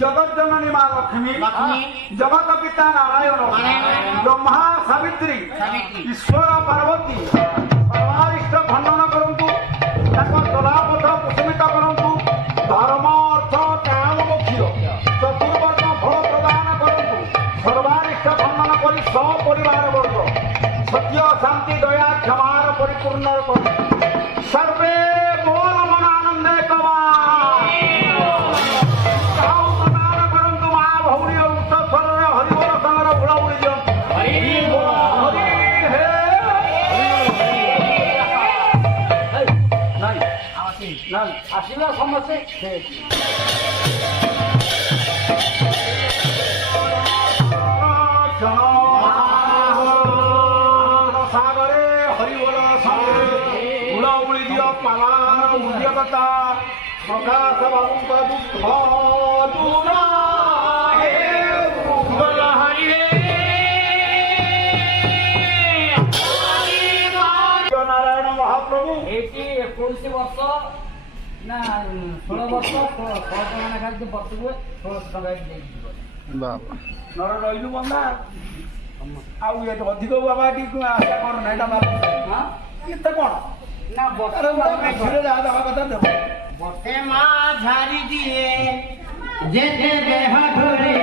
जगत जननी माँ लक्ष्मी जगत पिता नारायण ब्रह्मा सावित्री ईश्वर पार्वती सर्वारिष्ट खंडन करंतु चलापथ कुसुमित करंतु धर्म अर्थ काम मोक्ष चतुर्वर्ण फल प्रदान करंतु सर्वारिष्ट खंडन कर सपरिवार वर्ग सत्य शांति दया क्षमार परिपूर्ण सर्वे बोल मन आनंदे कवा करंतु माँ भौरी उच्च स्वर हरिबोल संगर बुड़ा बुड़ी दियो आशीर्वाद समझे सागरे हरिबोल संगे बुड़ा बुड़ी दियो पाला उद्यकता प्रकाश बाबू का दुख दूरा नारायण महाप्रभु 21 वर्ष ना 16 वर्ष 16 टका खाली बसबो 16 टका बाबा नर रहिलु बंदा आउ ये अधिक बाबा टी आशा कर नाइटा मार हां एते कोन ना बटर मार घरे जा दवा कथा देबो बटे मा झारी दिए जे जे देह धरे